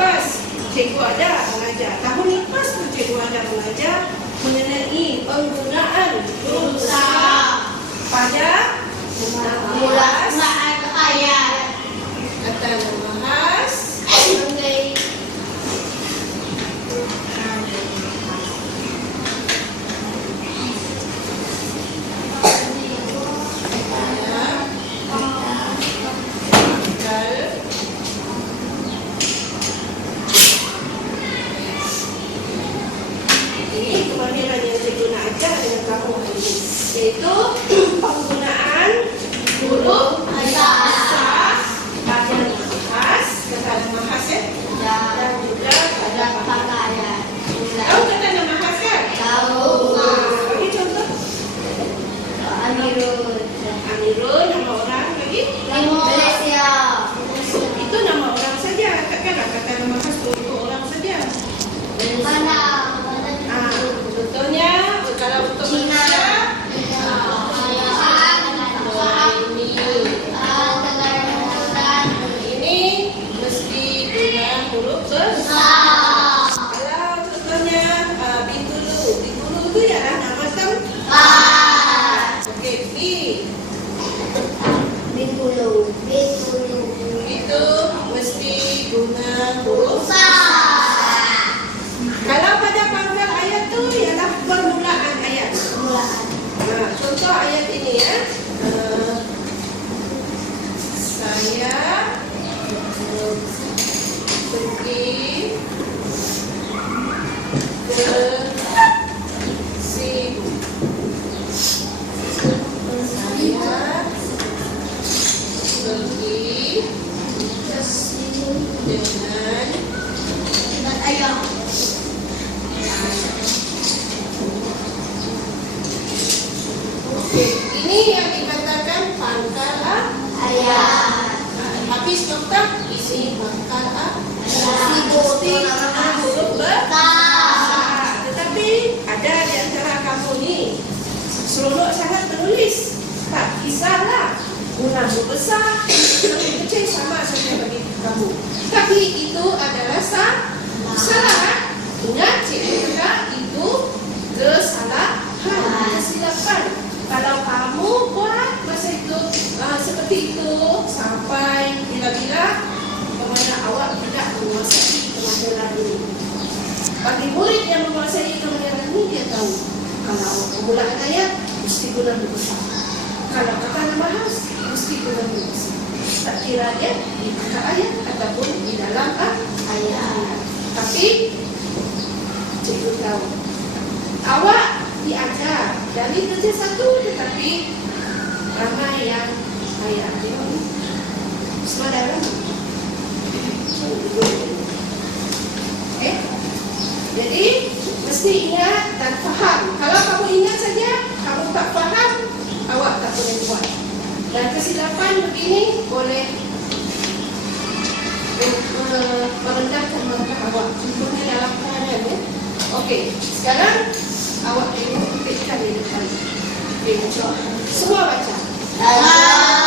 lepas cikgu ada mengajar. Tahun lepas tu cikgu ada mengajar mengenai penggunaan pulsa pada penggunaan ayat. Akan membahas yaitu penggunaan huruf bahasa pada bahas, kata bahas ya, dan juga pada pakaian. Tahu kata nama bahas kan? Tahu. Bagi contoh. Amirul, nama orang lagi? Malaysia. Itu nama orang saja, takkanlah kata nama bahas untuk orang saja. Mana? Contohnya kalau untuk Malaysia. Huruf besar. Kalau contohnya Bintulu itu ialah nama tempat. Okey, B. Bintulu itu mesti guna huruf besar. Kalau pada pangkal ayat tu ialah permulaan ayat. Contoh ayat ini ya. Saya pergi ke situ. Saya pergi ke situ dengan ayam. Okey, ini yang dikatakan pangkal ayat. Habis dokter isi pangkal ayat. Huruf besar. Tetapi ada di antara kamu ni seronok sangat menulis. Tak kisahlah guna huruf besar, huruf kecil sama saja bagi kamu. Tapi itu adalah salah. Ingat cikgu kata itu kesalahan, kesilapan. Kalau kamu buat masa itu seperti itu sampai bila-bila mana awak tidak menguasai kemahiran ini. Bagi murid yang menguasai kemahiran ini, dia tahu kalau awak permulaan ayat mesti guna huruf besar. Kalau kata nama bahas mesti guna huruf besar. Tak kira dia di pangkal ayat ataupun di dalam ayat. Tapi cikgu tahu awak diajar dari kerja satu, tetapi ramai yang ayat ini semua dalam. Jadi mesti ingat dan faham. Kalau kamu ingat saja, kamu tak faham, awak tak boleh buat. Dan kesilapan begini boleh merendahkan markah awak. Contohnya dalam keadaan ya. Okey, sekarang awak tengok petikkan di depan. Okey, semua baca. Pulau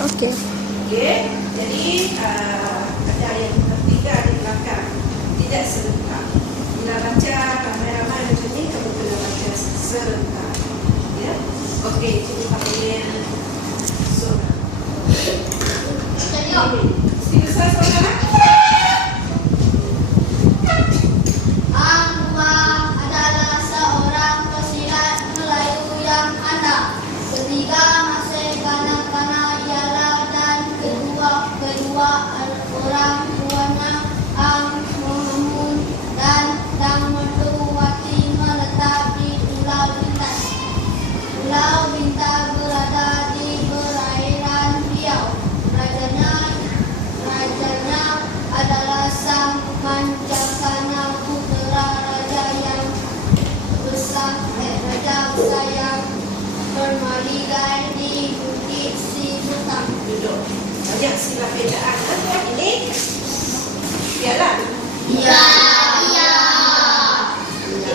Okey. Okey, jadi ada yang ketiga di belakang, tidak serentak. Bila baca ramai-ramai macam ni, kamu kena baca serentak. Ya, okey, cuba panggil Sora. Mesti besar suara. Angkua adalah seorang pesilat Melayu yang andal. Ketiga masih kanak-kanak ialah dan kedua orang tuanya Ang Muhammad dan Dang Mertuwati menetap di Pulau Bintan. Pulau Bintan berada di perairan Riau. Rajanya adalah Sang Manjakana, putera raja yang besar yang bermaligai di Bukit Sibutang. Duduk. Banyak sila bedaan. Ini biarlah. Ya.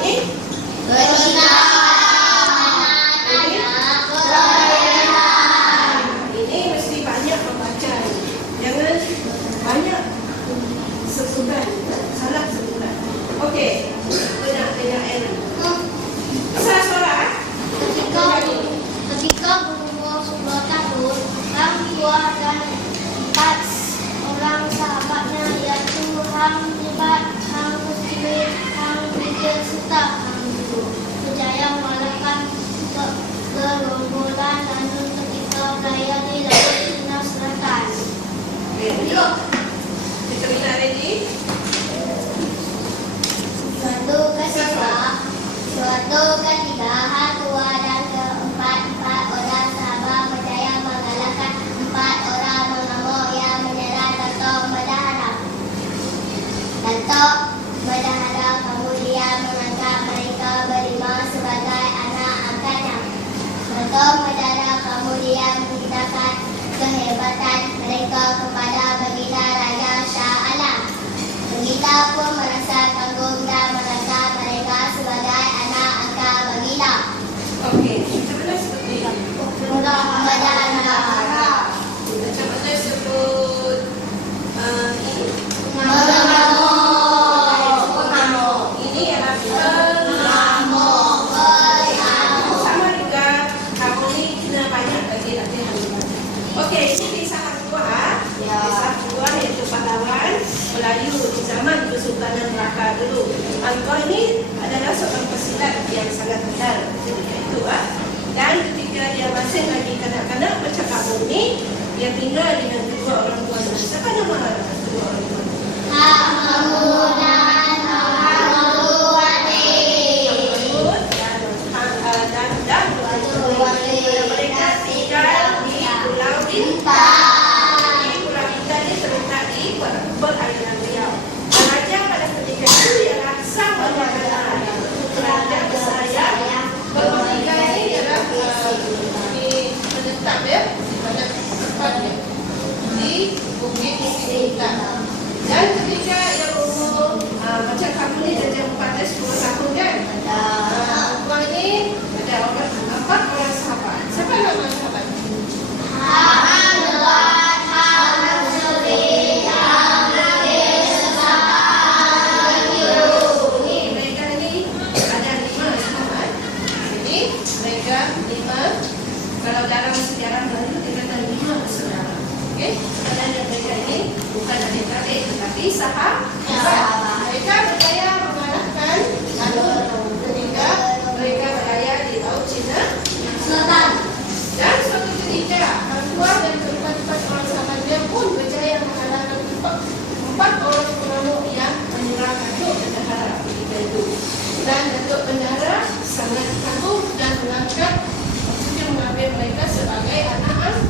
Ini ini mesti banyak membaca. Jangan banyak sebutan. Salah sebutan. Okey. Benar Ellen. Besar suara. Ketika berumur 10 tahun, Hang Tuah dan 4 orang sahabatnya yaitu Hang Jebat, Hang Muslimin, Hang Rijal serta Hang Guru berjaya mengalahkan gerombolan Landun ketika berlayar di Laut Cina Selatan. Duduk. Kita minta ready. Suatu ketika Hang Tuah dan keempat orang sahabat berjaya mengalahkan 4 orang mengamuk yang menyerang Datuk Bendahara. Datuk Bendahara kemudian menangkap mereka berlima sebagai anak angkatnya. Datuk Bendahara kemudian menceritakan kehebatan mereka kepada baginda Raja Shah Alam. Baginda pun merasa kagum dan menangkap mereka sebagai anak angkat baginda. Okey. Macam mana seperti ini? Bendahara. Macam mana sebut ini? Ini adalah Mengamuk. sama juga kamu ni kena banyak lagi latihan. Okey, ini kisah Hang Tuah. Ya. Kisah Tuah iaitu pahlawan Melayu di zaman Kesultanan Melaka dulu. Hang Tuah ini adalah seorang pesilat yang sangat andal ketika itu. Dan ketika dia masih lagi kanak-kanak macam kamu ni, dia tinggal dengan kedua orang tuanya. Siapa nama kedua orang tuanya? Hang Mahmud dan Hang Luwati. Dan mereka tinggal di Pulau Bintan. Di Pulau Bintan ini terletak di perairan Riau. Raja pada ketika itu ialah Sang Manjakana. Raja besar yang bermaligai ialah menetap ya pada tempatnya di Bukit Sibutang. Dan ketika ia umur macam kamu ni dah 14-10 tahun kan? Orang ini ada orang 4 orang sahabat. Siapa nama sahabat? Hang Jebat, Hang Muslimin, Hang Rijal serta Hang Guru. Ini mereka ni ada 5 sahabat. Jadi mereka 5. Kalau dalam sejarah Melayu dikatakan 5 bersaudara. Okey? Kerana mereka ini bukan adik-adik tetapi sahabat. Mereka berjaya mengalahkan Landun ketika mereka berlayar di Laut Cina Selatan. dan suatu ketika Hang Tuah dan keempat-empat orang sahabatnya pun berjaya mengalahkan 4 orang pengamuk yang menyerang Datuk Bendahara ketika itu. Dan Datuk Bendahara sangat kagum dan mengangkat, maksudnya mengambil mereka sebagai anak-anak.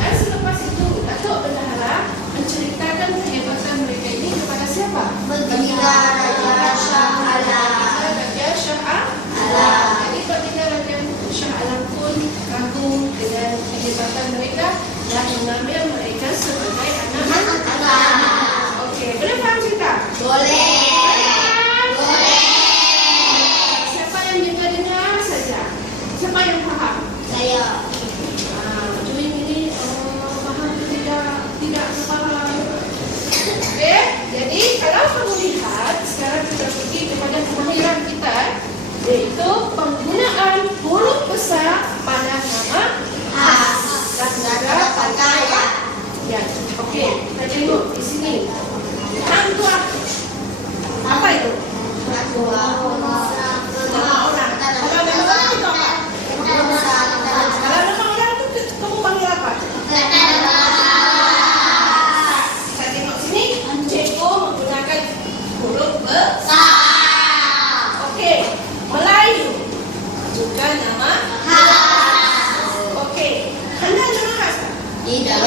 Dan selepas itu Datuk Bendahara menceritakan kehebatan mereka ini kepada siapa? Baginda Raja Shah Alam. Raja Shah Alam. Jadi Baginda Raja Shah Alam pun kagum dengan kehebatan mereka dan mengambil mereka sebagai anak-anak. Okey, boleh faham cerita? Boleh. Siapa yang dengar saja? Siapa yang faham? Saya. Cuma ini orang Jadi kalau kamu lihat, sekarang kita pergi kepada kemahiran kita, yaitu penggunaan huruf besar pada nama khas dan juga pakaian. Ya, oke. Kita tengok di sini. Hang tuah. Apa itu? Nama orang. Kalau nama orang itu apa? Kalau nama orang itu kamu panggil apa? Kita tengok sini. Cikgu menggunakan huruf besar. Oke. Melayu juga nama khas. Oke. Anda nama khas? Tidak.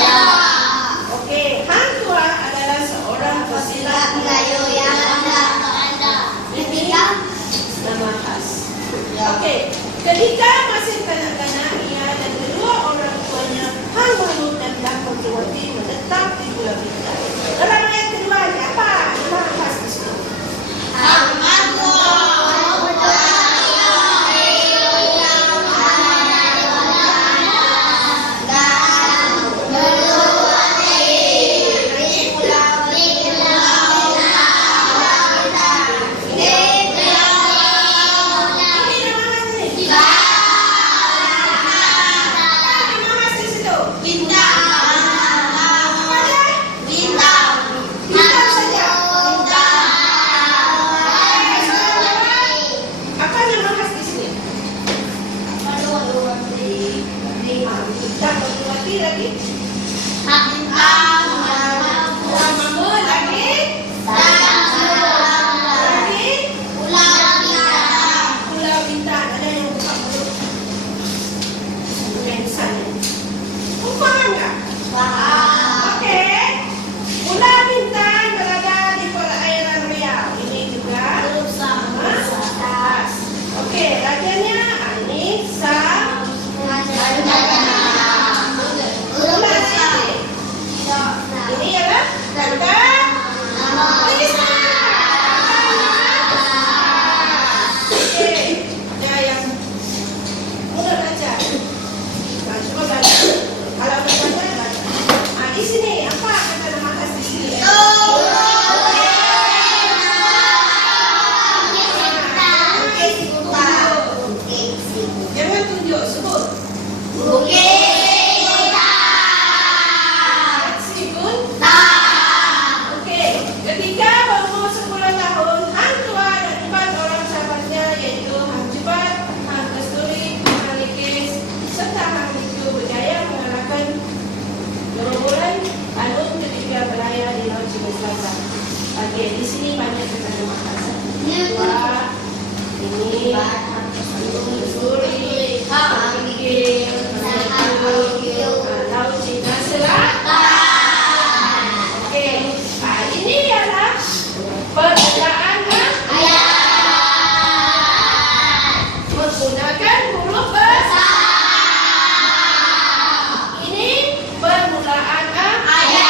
Oke. Hang tuah adalah seorang pesilat Melayu yang nama khas. Oke, ketika masih kanak-kanak, ia dan kedua orang tuanya Hang Mahmud dan Dah Pertiwati menetap di Pulau Bintan. Dalam ayat kedua, apa nama khas di situ? Hang Okey, di sini banyak kita makan. Wah, ini suri, bikin, Laut Cina Selatan. Okey, ini adalah permulaan ayat menggunakan huruf besar. Ini permulaan ayat.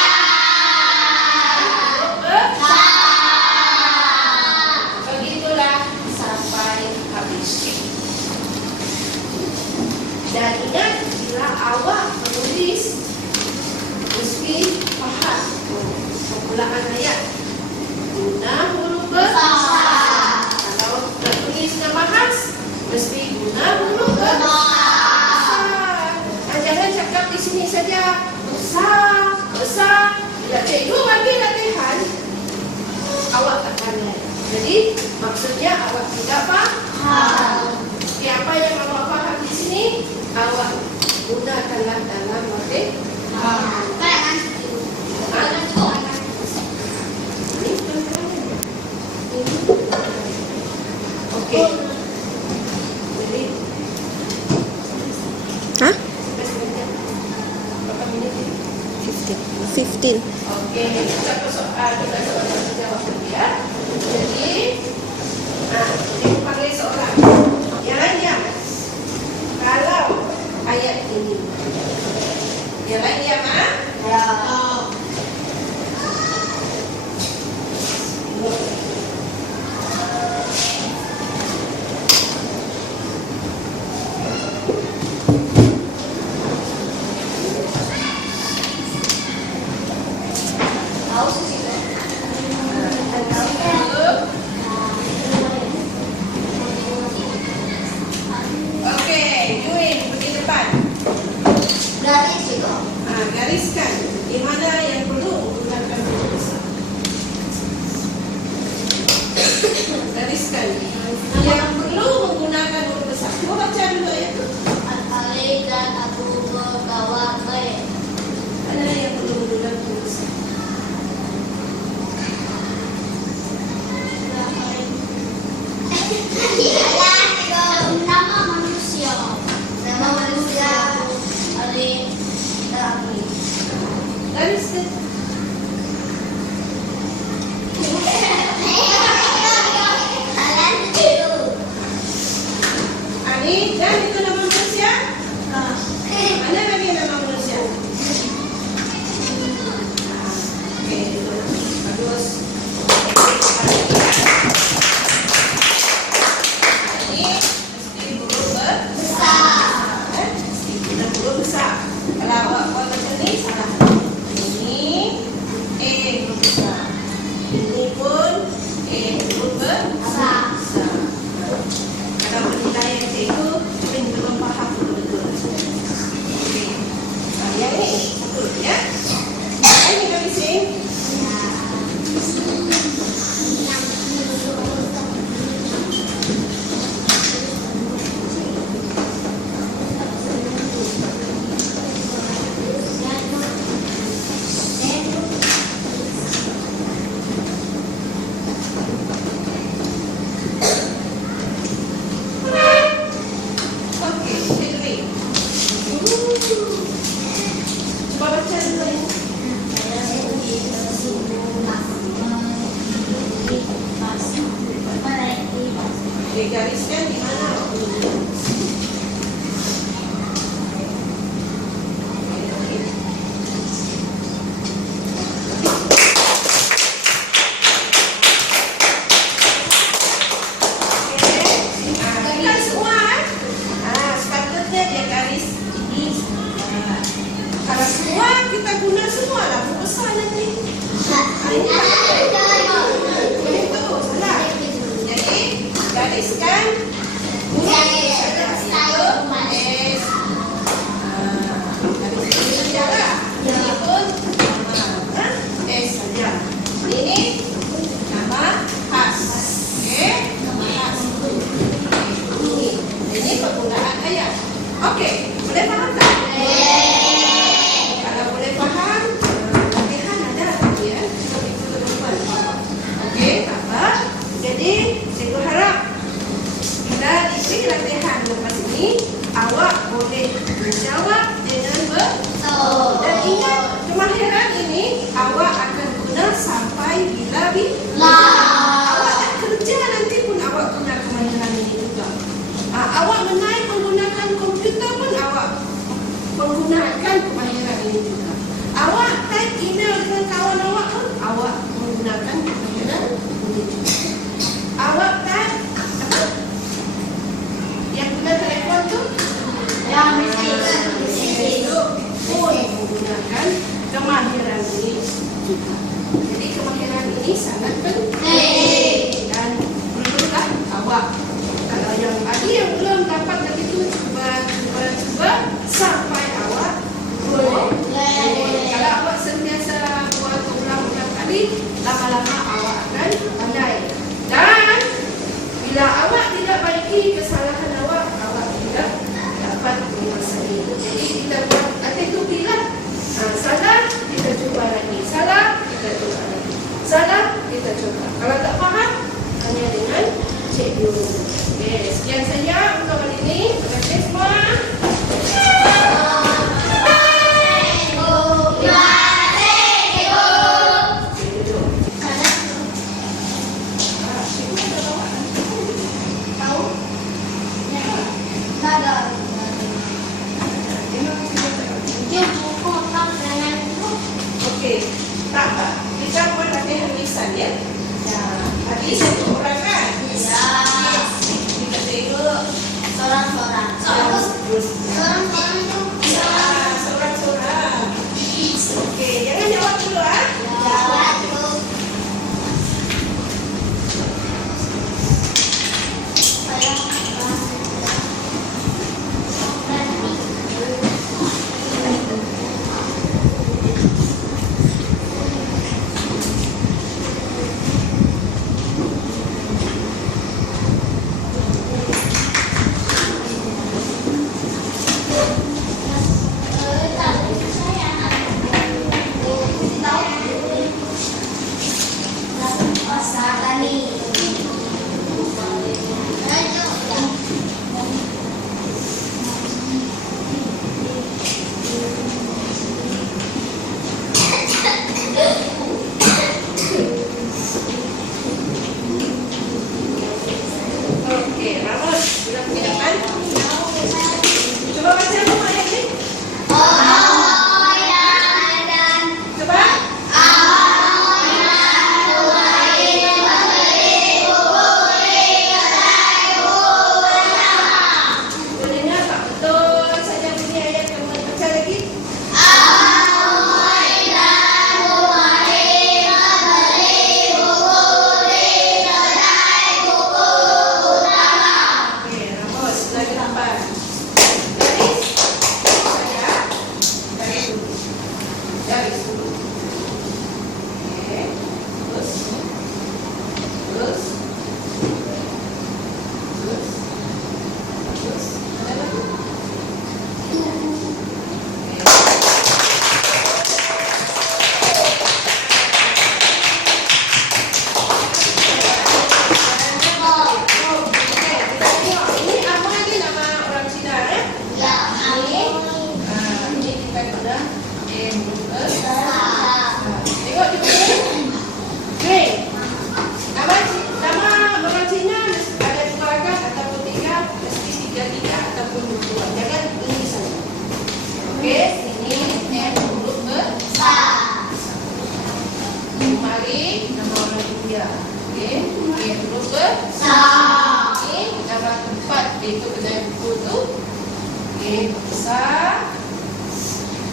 Dan ingat, bila awak menulis, mesti faham permulaan ayat. Guna huruf besar. Kalau nak tulis nama khas, mesti guna huruf besar. Jangan cakap di sini saja besar, besar. Bila cikgu bagi latihan, awak akan lihat. Jadi, maksudnya awak tidak faham. Apa yang awak faham di sini, awak gunakanlah dalam waktu. Okey. Jadi, Hah? berapa minit ini? 15. Okey, kita soal jawab dulu ya. Jadi, kita panggil seorang. Yang lain diam. Kalau ayat ini, yang lain diam, Ya. cepat. Garis juga. Gariskan di mana yang perlu menggunakan huruf besar. Gariskan yang perlu menggunakan huruf besar. Coba baca dulu ayat itu. Al-Alif dan Abu Bakar. Mana yang perlu menggunakan huruf besar? Nama manusia. Nama manusia. Alif dan Abu. Gariskan. Ani, dan itu nama manusia. Mana lagi nama manusia? Oke, itu bagus. Ini mesti huruf besar. Mesti guna huruf besar. Kalau awak buat macam ni salah. Ini huruf besar. Ini pun huruf besar. Kalau penilaian cikgu, mungkin belum faham betul-betul. Okey. Yang ni satu ya. Ini kami sing. Okey, cikgu. Cuba baca dulu ini. Digariskan di mana? Kita semua, sepatutnya dia garis ini. Kalau semua kita guna semua lah, besar nanti. Itu salah. Jadi gariskan garis saja. Itu S. Garis ini saja. Ini pun nama S saja. Ini nama khas. Okey, nama khas. Ini penggunaan ayat. Okey, boleh faham tak? Kalau boleh faham, latihan ada lagi ya. Okey, tak apa. Jadi, cikgu harap dari latihan lepas ini, awak boleh menjawab dengan betul. Dan ingat, kemahiran ini awak akan guna sampai bila-bila. Awak nak kerja nanti pun awak guna kemahiran ini juga. Awak menaik menggunakan komputer pun awak menggunakan kemahiran ini juga. Awak type email dengan kawan awak pun awak menggunakan kemahiran ini juga. Awak type apa? Yang guna telefon tu? Yang mesti Itu pun menggunakan kemahiran ini juga. Jadi kemahiran ini sangat penting dan perlulah awak. Kalau yang tadi yang belum dapat lagi tu cuba sampai awak boleh. Kalau awak sentiasa buat ulang-ulang kali, lama-lama awak akan pandai. Dan bila awak tidak baiki kesalahan awak, awak tidak dapat menguasai. Jadi kita buat attitude lah. Salah, kita cuba lagi. Salah, kita cuba lagi. Salah, kita cuba. Kalau tak faham, tanya dengan cikgu. Okey, sekian saja untuk hari ini. Terima kasih semua. Okey, tak apa. Kita buat latihan lisan ya. Tadi satu orang kan? Kita tengok Sorang-sorang. Sorang-sorang itu seorang-seorang. Okey, jangan jawab dulu ah. jawab tu. Saya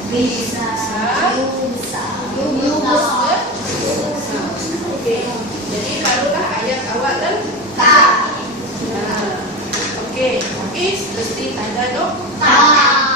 Bisa. Okey. Jadi barulah ayat awal Tak. Okey, Hafiz mesti tanda dok. Tak.